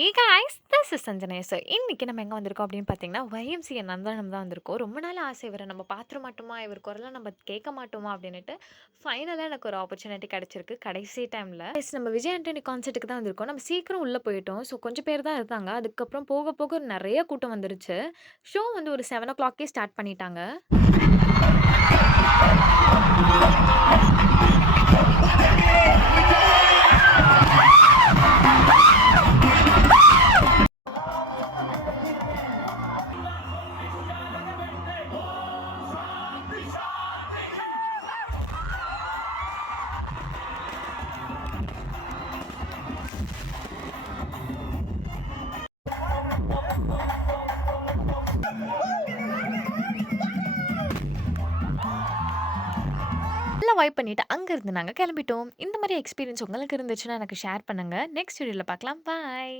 Hey guys this is Sanjana. ஸோ இன்னைக்கு நம்ம எங்கே வந்திருக்கோம் அப்படின்னு பார்த்தீங்கன்னா YMCA நந்தனம் தான் வந்திருக்கோம். ரொம்ப நாள் ஆசை இவரை நம்ம பார்த்துட மாட்டோமா, இவர் குரலை நம்ம கேட்க மாட்டோமா அப்படின்னுட்டு ஃபைனலாக எனக்கு ஒரு ஆப்பர்ச்சுனிட்டி கிடச்சிருக்கு கடைசி டைமில். நம்ம விஜய் ஆண்டனி கான்சர்ட்டுக்கு தான் வந்திருக்கோம். நம்ம சீக்கிரம் உள்ளே போயிட்டோம். ஸோ கொஞ்சம் பேர் தான் இருந்தாங்க. அதுக்கப்புறம் போக போக நிறைய கூட்டம் வந்துருச்சு. ஷோ வந்து ஒரு 7 o'clockே ஸ்டார்ட் பண்ணிட்டாங்க. நல்லா வைப் பண்ணிட்டு அங்கேருந்து நாங்கள் கிளம்பிட்டோம். இந்த மாதிரி எக்ஸ்பீரியன்ஸ் உங்களுக்கு இருந்துச்சுன்னா எனக்கு ஷேர் பண்ணுங்கள். நெக்ஸ்ட் வீடியோவில் பார்க்கலாம். பாய்.